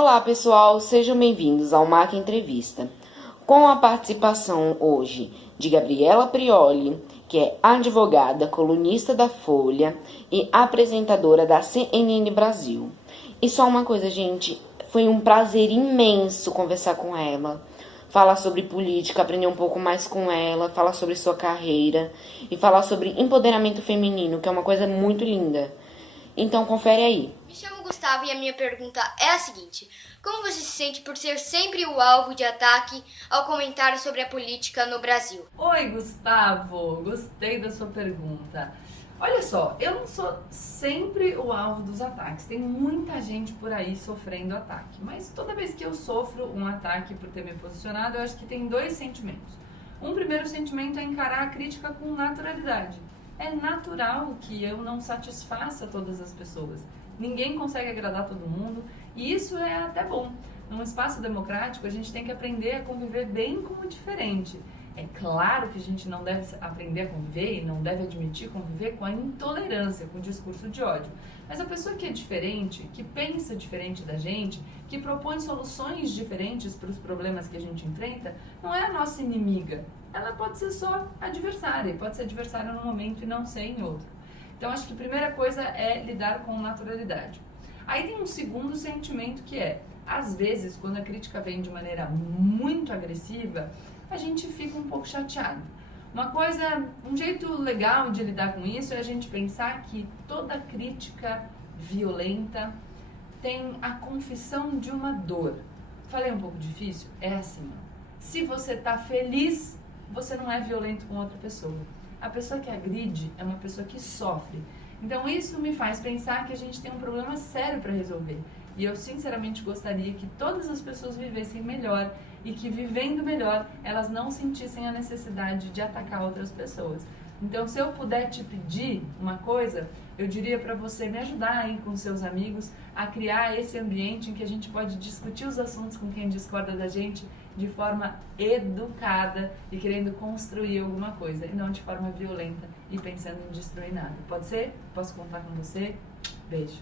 Olá pessoal, sejam bem-vindos ao MAC Entrevista, com a participação hoje de Gabriela Prioli, que é advogada, colunista da Folha e apresentadora da CNN Brasil. E só uma coisa, gente, foi um prazer imenso conversar com ela, falar sobre política, aprender um pouco mais com ela, falar sobre sua carreira e falar sobre empoderamento feminino, que é uma coisa muito linda. Então confere aí. Me chamo Gustavo e a minha pergunta é a seguinte: como você se sente por ser sempre o alvo de ataque ao comentário sobre a política no Brasil? Oi, Gustavo, gostei da sua pergunta. Olha só, eu não sou sempre o alvo dos ataques, tem muita gente por aí sofrendo ataque, mas toda vez que eu sofro um ataque por ter me posicionado, eu acho que tem dois sentimentos. Um primeiro sentimento é encarar a crítica com naturalidade. É natural que eu não satisfaça todas as pessoas. Ninguém consegue agradar todo mundo e isso é até bom. Num espaço democrático, a gente tem que aprender a conviver bem com o diferente. É claro que a gente não deve aprender a conviver e não deve admitir conviver com a intolerância, com o discurso de ódio. Mas a pessoa que é diferente, que pensa diferente da gente, que propõe soluções diferentes para os problemas que a gente enfrenta, não é a nossa inimiga. Ela pode ser só adversária, pode ser adversária num momento e não ser em outro. Então acho que a primeira coisa é lidar com naturalidade. Aí tem um segundo sentimento que é, às vezes, quando a crítica vem de maneira muito agressiva, a gente fica um pouco chateado. Um jeito legal de lidar com isso é a gente pensar que toda crítica violenta tem a confissão de uma dor. Falei um pouco difícil? É assim, se você tá feliz, você não é violento com outra pessoa. A pessoa que agride é uma pessoa que sofre. Então isso me faz pensar que a gente tem um problema sério para resolver. E eu sinceramente gostaria que todas as pessoas vivessem melhor e que vivendo melhor, elas não sentissem a necessidade de atacar outras pessoas. Então, se eu puder te pedir uma coisa, eu diria para você me ajudar aí com seus amigos a criar esse ambiente em que a gente pode discutir os assuntos com quem discorda da gente de forma educada e querendo construir alguma coisa, e não de forma violenta e pensando em destruir nada. Pode ser? Posso contar com você? Beijo.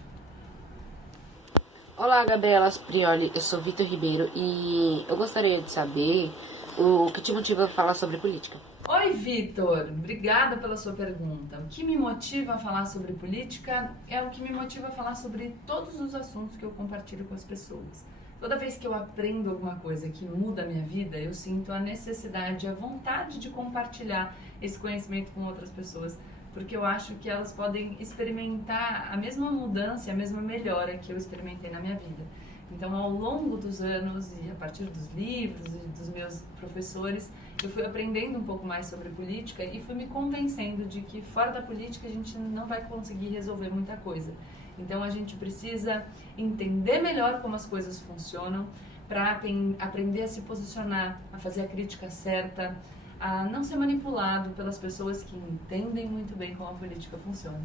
Olá, Gabriela Prioli, eu sou Vitor Ribeiro e eu gostaria de saber o que te motiva a falar sobre política. Oi, Vitor, obrigada pela sua pergunta. O que me motiva a falar sobre política é o que me motiva a falar sobre todos os assuntos que eu compartilho com as pessoas. Toda vez que eu aprendo alguma coisa que muda a minha vida, eu sinto a necessidade, a vontade de compartilhar esse conhecimento com outras pessoas, porque eu acho que elas podem experimentar a mesma mudança, a mesma melhora que eu experimentei na minha vida. Então, ao longo dos anos e a partir dos livros e dos meus professores, eu fui aprendendo um pouco mais sobre política e fui me convencendo de que fora da política a gente não vai conseguir resolver muita coisa. Então, a gente precisa entender melhor como as coisas funcionam para aprender a se posicionar, a fazer a crítica certa, a não ser manipulado pelas pessoas que entendem muito bem como a política funciona.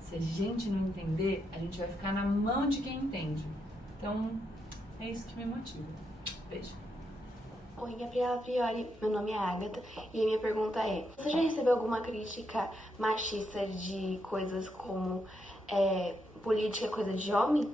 Se a gente não entender, a gente vai ficar na mão de quem entende. Então, é isso que me motiva. Beijo. Oi, Gabriela Prioli, meu nome é Agatha e a minha pergunta é: você já recebeu alguma crítica machista de coisas como política é coisa de homem?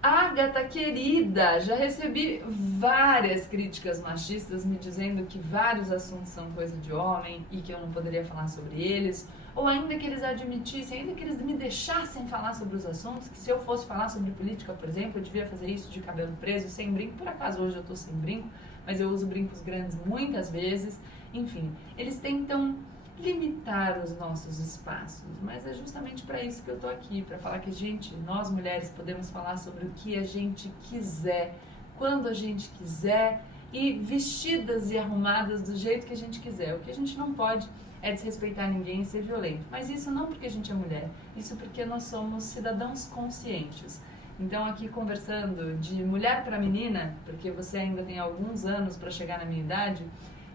Agatha, querida, já recebi várias críticas machistas me dizendo que vários assuntos são coisa de homem e que eu não poderia falar sobre eles, ou ainda que eles admitissem, ainda que eles me deixassem falar sobre os assuntos, que se eu fosse falar sobre política, por exemplo, eu devia fazer isso de cabelo preso, sem brinco. Por acaso hoje eu tô sem brinco, mas eu uso brincos grandes muitas vezes. Enfim, eles tentam limitar os nossos espaços, mas é justamente para isso que eu tô aqui, para falar que nós mulheres podemos falar sobre o que a gente quiser, quando a gente quiser e vestidas e arrumadas do jeito que a gente quiser. O que a gente não pode é desrespeitar ninguém e ser violento, mas isso não porque a gente é mulher, isso porque nós somos cidadãos conscientes. Então aqui conversando de mulher para menina, porque você ainda tem alguns anos para chegar na minha idade,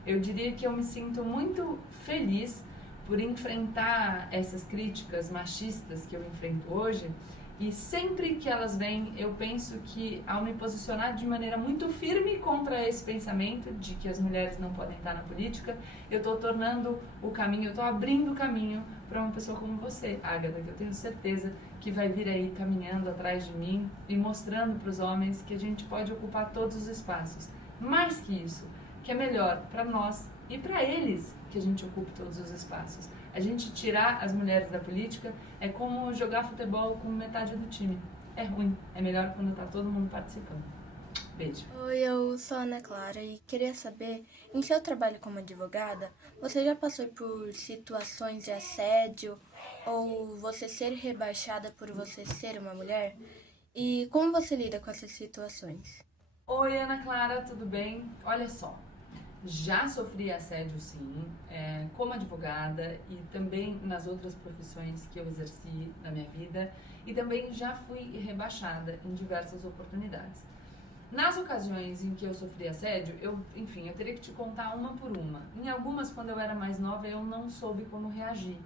eu diria que eu me sinto muito feliz por enfrentar essas críticas machistas que eu enfrento hoje E sempre que elas vêm, eu penso que ao me posicionar de maneira muito firme contra esse pensamento de que as mulheres não podem estar na política, eu estou tornando o caminho, eu estou abrindo o caminho para uma pessoa como você, Ágata, que eu tenho certeza que vai vir aí caminhando atrás de mim e mostrando para os homens que a gente pode ocupar todos os espaços. Mais que isso, que é melhor para nós e para eles que a gente ocupe todos os espaços. A gente tirar as mulheres da política é como jogar futebol com metade do time. É ruim, é melhor quando tá todo mundo participando. Beijo. Oi, eu sou a Ana Clara e queria saber, em seu trabalho como advogada, você já passou por situações de assédio ou você ser rebaixada por você ser uma mulher? E como você lida com essas situações? Oi, Ana Clara, tudo bem? Olha só, já sofri assédio sim, como advogada e também nas outras profissões que eu exerci na minha vida, e também já fui rebaixada em diversas oportunidades. Nas ocasiões em que eu sofri assédio, eu teria que te contar uma por uma. Em algumas, quando eu era mais nova, eu não soube como reagir,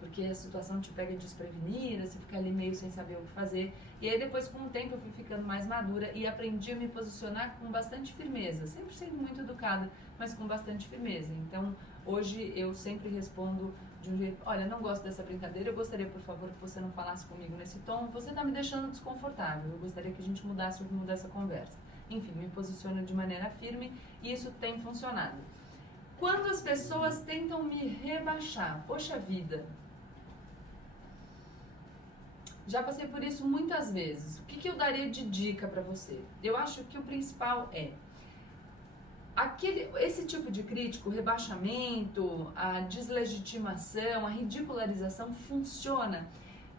porque a situação te pega desprevenida, você fica ali meio sem saber o que fazer. E aí depois, com o tempo, eu fui ficando mais madura e aprendi a me posicionar com bastante firmeza, sempre sendo muito educada, mas com bastante firmeza. Então, hoje eu sempre respondo de um jeito: olha, não gosto dessa brincadeira, eu gostaria, por favor, que você não falasse comigo nesse tom, você está me deixando desconfortável, eu gostaria que a gente mudasse o rumo dessa conversa. Enfim, me posiciono de maneira firme e isso tem funcionado. Quando as pessoas tentam me rebaixar, poxa vida, já passei por isso muitas vezes. O que eu daria de dica para você? Eu acho que o principal é esse tipo de crítica, o rebaixamento, a deslegitimação, a ridicularização funciona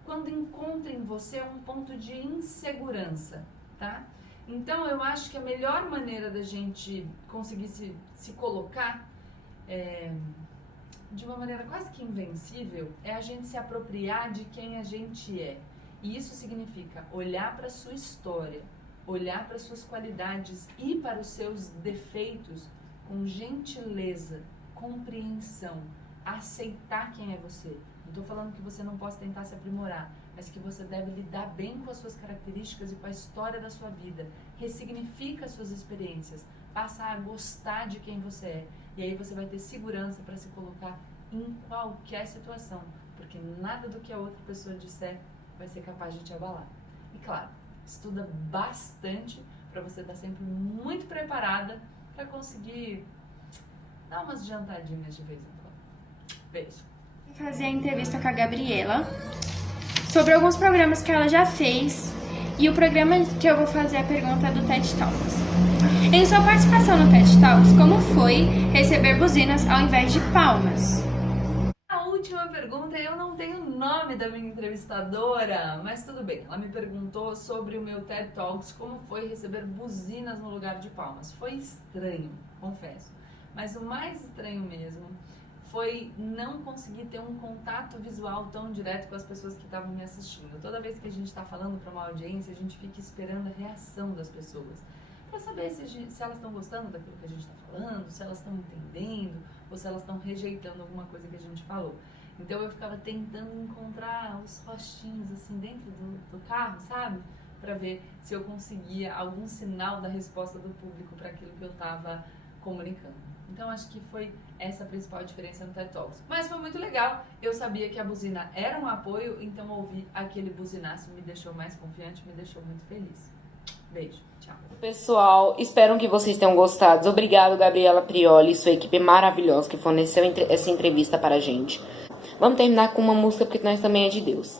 quando encontra em você um ponto de insegurança, tá? Então eu acho que a melhor maneira da gente conseguir se colocar de uma maneira quase que invencível é a gente se apropriar de quem a gente é. E isso significa olhar para a sua história, olhar para as suas qualidades e para os seus defeitos com gentileza, compreensão, aceitar quem é você. Não estou falando que você não possa tentar se aprimorar, mas que você deve lidar bem com as suas características e com a história da sua vida. Ressignifica as suas experiências, passa a gostar de quem você é. E aí você vai ter segurança para se colocar em qualquer situação, porque nada do que a outra pessoa disser vai ser capaz de te abalar. E claro, estuda bastante para você estar sempre muito preparada para conseguir dar umas jantadinhas de vez em quando. Beijo. Vou fazer a entrevista com a Gabriela sobre alguns programas que ela já fez e o programa que eu vou fazer a pergunta do TED Talks. Em sua participação no TED Talks, como foi receber buzinas ao invés de palmas? A última pergunta, eu não tenho o nome da minha entrevistadora, mas tudo bem. Ela me perguntou sobre o meu TED Talks, como foi receber buzinas no lugar de palmas. Foi estranho, confesso. Mas o mais estranho mesmo foi não conseguir ter um contato visual tão direto com as pessoas que estavam me assistindo. Toda vez que a gente está falando para uma audiência, a gente fica esperando a reação das pessoas, para saber se elas estão gostando daquilo que a gente está falando, se elas estão entendendo, ou se elas estão rejeitando alguma coisa que a gente falou. Então eu ficava tentando encontrar os rostinhos assim dentro do carro, sabe? Para ver se eu conseguia algum sinal da resposta do público para aquilo que eu estava comunicando. Então acho que foi essa a principal diferença no TED Talks. Mas foi muito legal, eu sabia que a buzina era um apoio, então ouvir aquele buzinaço me deixou mais confiante, me deixou muito feliz. Beijo, tchau. Pessoal, espero que vocês tenham gostado. Obrigado, Gabriela Prioli e sua equipe maravilhosa que forneceu essa entrevista para a gente. Vamos terminar com uma música porque nós também é de Deus.